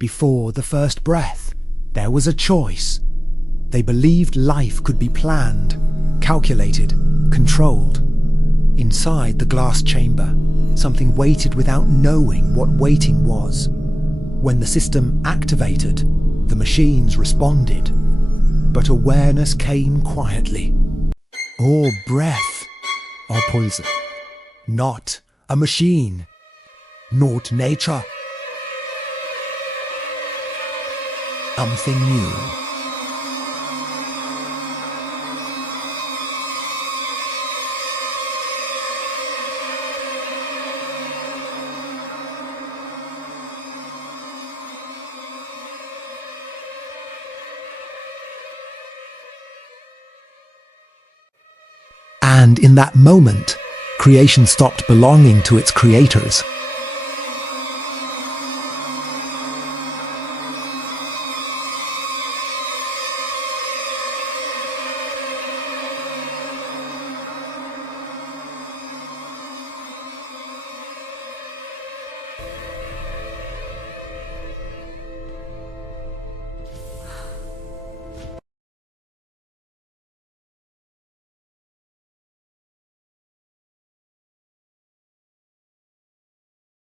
Before the first breath, there was a choice. They believed life could be planned, calculated, controlled. Inside the glass chamber, something waited without knowing what waiting was. When the system activated, the machines responded. But awareness came quietly. All breath are Pulse. Not a machine. Not nature. Something new. And in that moment, creation stopped belonging to its creators.